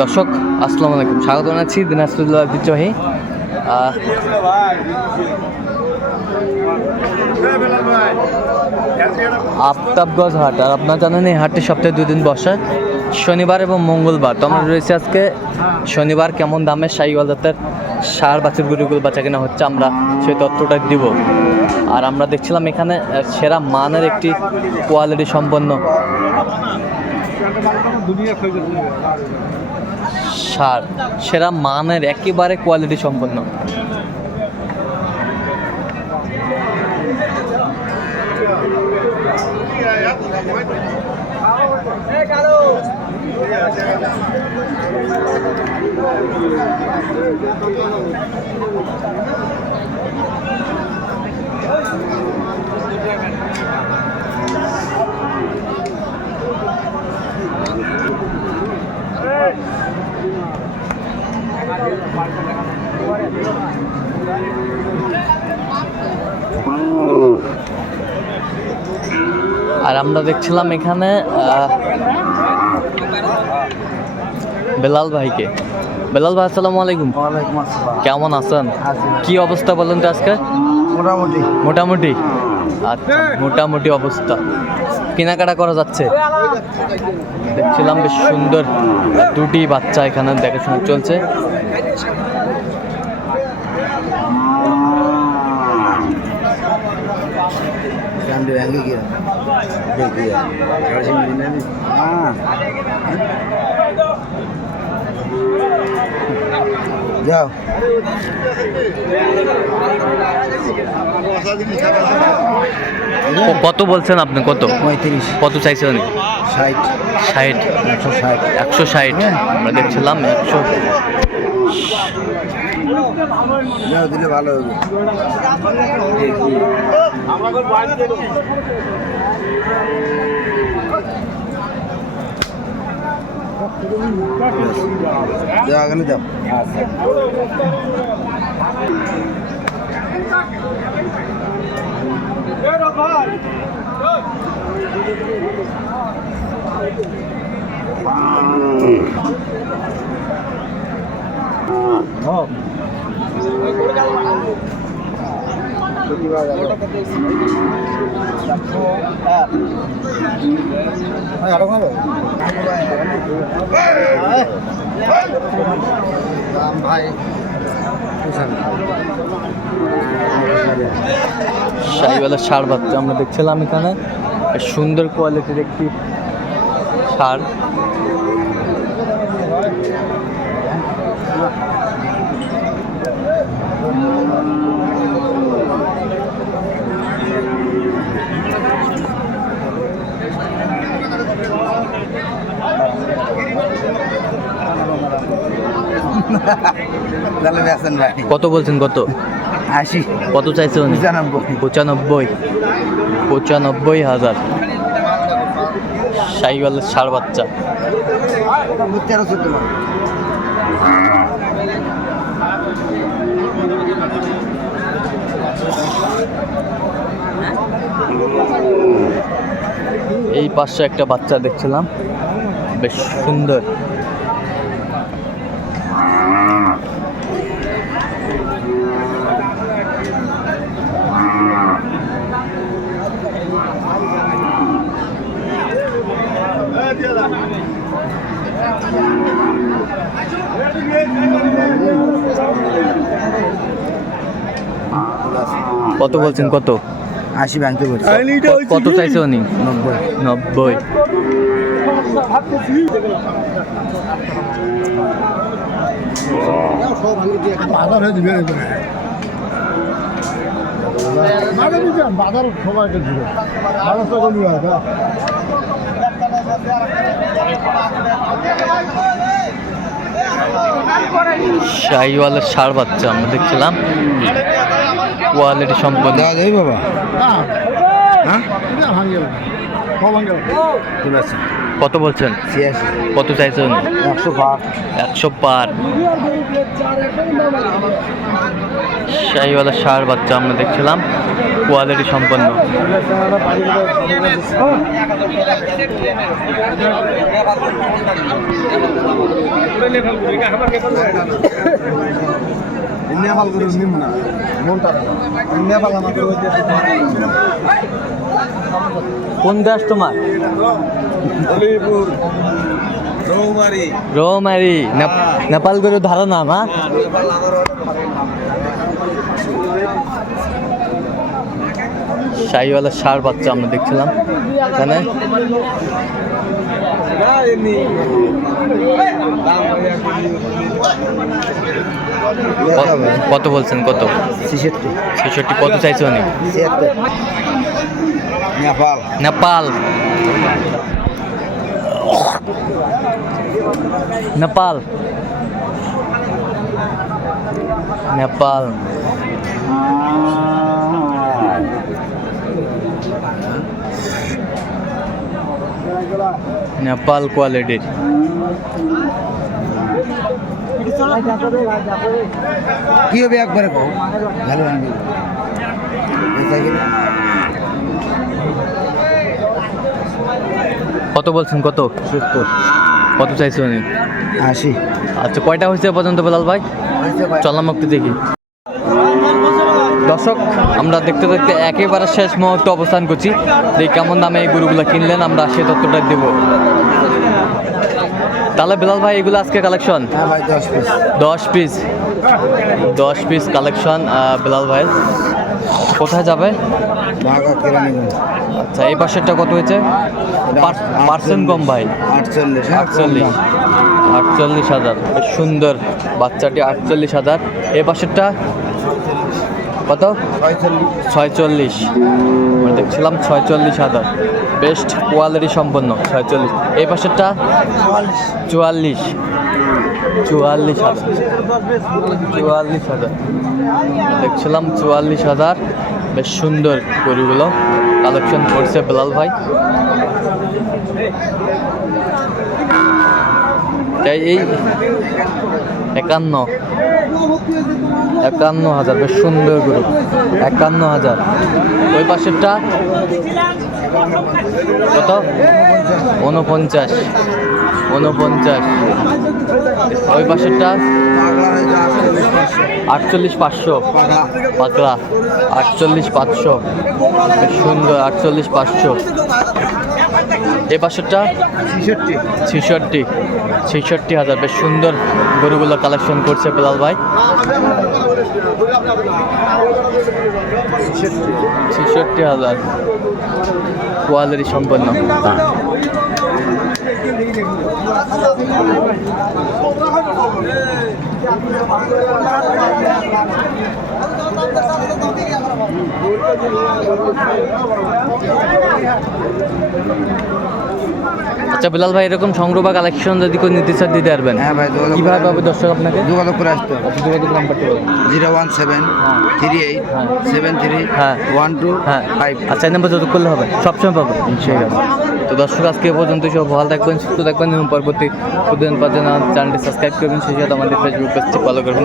দর্শক, আসসালামু আলাইকুম। স্বাগত জানাচ্ছি দিনাজপুর ঐতিহ্যবাহী আফতাবগঞ্জ হাট। আর আপনারা জানেন এই হাটটি সপ্তাহে দুই দিন বসে, শনিবার এবং মঙ্গলবার। তো আমরা রয়েছে আজকে শনিবার কেমন দামে সাইওয়াল জাতের সার বাছুর গরুগুলো বাচ্চা কেনা হচ্ছে আমরা সেই তথ্যটা দিব। আর আমরা দেখছিলাম এখানে সেরা মানের একটি কোয়ালিটি সম্পন্ন সার সেরা মানের একেবারে কোয়ালিটি সম্পন্ন। আর আমরা দেখছিলাম এখানে আহ, বেলাল ভাইকে। বেলাল ভাই আসসালামু আলাইকুম। কেমন আছেন? কি অবস্থা বলেন তো আজকে? মোটামুটি। মোটামুটি? আচ্ছা মোটামুটি অবস্থা। কেনাকাটা করা যাচ্ছে। দেখছিলাম বেশ সুন্দর দুটি বাচ্চা এখানে দেখাশোনা চলছে। যাও। কত বলছেন আপনি? কত? পঁয়ত্রিশ। কত চাইছেন উনি? ষাট। ষাট। একশো ষাট। একশো ষাট। আমরা দেখছিলাম একশো। দিলে ভালো হবে। যাও। ভাই শাহিওয়ালা সার বাচ্চা আমরা দেখছিলাম এখানে সুন্দর কোয়ালিটির একটি সার। তাহলে ভাই। কত বলছেন কত? আশি। কত চাইছে উনি? পঁচানব্বই। পঁচানব্বই। পঁচানব্বই হাজার। শাহিওয়ালের সার বাচ্চা। এই পাশে একটা বাচ্চা দেখছিলাম। বেশ সুন্দর। কত বলছেন? কত? আশি ভাঙতে বলছি। ক- কত চাইছে উনি? নব্বই। নব্বই। বাজার হয়ে দিবে বাজার দিতে বাজার সবাইকে দিবে বাজার তো কমই শাহিওয়ালের সার বাচ্চা আমরা দেখছিলাম। কোয়ালিটি দেওয়া যাবে বাবা। হ্যাঁ? ভাঙে ভাঙে ঠিক আছে। কত বলছেন? কত চাইছেন? একশো পাঁচ একশো পার। শাহিওয়ালা সার বাচ্চা আমরা দেখছিলাম। কোয়ালিটি সম্পন্ন। নেপাল করে নিম না মনটা নেপাল আমার কোন দেশ তোমার? হলিপুর রৌমারি। রোমারি। নেপ- নেপাল গরু ধারণা না শাহিওয়ালা সার বাচ্চা আমরা দেখছিলাম। এখানে কত- বলছেন কত? ছেষট্টি। ছেষট্টি কত চাইছো অনেক ছিয়াত্তর। নেপাল। নেপাল। নেপাল। নেপাল। নেপাল কোয়ালিটির কি হবে একবারে কও ভালো কত বলছেন কত? সত্তর। কত চাইছো অনেক আশি। আচ্ছা কয়টা হয়েছে পর্যন্ত বেলাল ভাই? চলাম একটু দেখি। দর্শক আমরা দেখতে দেখতে একেবারে শেষ মুহূর্তে অবস্থান করছি। যে কেমন দামে এই গরুগুলো কিনলেন আমরা সেই তথ্যটা দেব। তাহলে বিলাল ভাই এগুলো আজকে কালেকশন হ্যাঁ দশ পিস দশ পিস কালেকশন বিলাল ভাই। কোথায় যাবে? আচ্ছা এই পাশেরটা কত হয়েছে? পার্সেন্ট কম ভাই। আটচল্লিশ হ্যাঁ, আটচল্লিশ। আটচল্লিশ হাজার। সুন্দর। বাচ্চাটি আটচল্লিশ হাজার। এ পাশেরটা? কত? ছয়চল্লিশ। আমরা দেখছিলাম ছয়চল্লিশ হাজার। বেস্ট কোয়ালিটি সম্পন্ন ছয়চল্লিশ। এই পাশেরটা? চুয়াল্লিশ। চুয়াল্লিশ হাজার। চুয়াল্লিশ হাজার। দেখছিলাম চুয়াল্লিশ হাজার। বেশ সুন্দর গরুগুলো। কালেকশন করছে বেলাল ভাই। তাই এই। একান্ন। একান্ন হাজার, বেশ সুন্দর গরু। একান্ন হাজার। ওই পাশেরটা? কত? উনপঞ্চাশ উনপঞ্চাশ ওই পাশেরটা? আটচল্লিশ পাঁচশো। পাকড়া আটচল্লিশ পাঁচশো। বেশ সুন্দর, আটচল্লিশ পাঁচশো। এ পাশেরটা ছেষট্টি। ছেষট্টি। ছেষট্টি হাজার বেশ সুন্দর গরুগুলো কালেকশন করছে বেলাল ভাই। ছেষট্টি হাজার। কোয়ালিটি সম্পন্ন। আচ্ছা বিলাল ভাই এরকম সংগ্রহ বা কালেকশন যদি কেউ নিতে চান দিতে পারবেন। হ্যাঁ ভাই কীভাবে পাবে দর্শক আপনাকে? যোগাযোগ করে আসতে হবে। আচ্ছা, যোগাযোগ নাম্বারটি zero one seven three eight হ্যাঁ। সেভেন থ্রি হ্যাঁ। ওয়ান টু হ্যাঁ। ফাইভ। আচ্ছা এই নাম্বার যোগাযোগ করলে হবে। সবসময় পাবে। ঠিক আছে তো দর্শক আজকে পর্যন্ত সব ভালো থাকবেন সুস্থ থাকবেন এবং পরবর্তী প্রতিদিন পাচ্ছেন চ্যানেলটি সাবস্ক্রাইব করবেন। সেই সাথে আমাদের ফেসবুক পেজটি ফলো করবেন।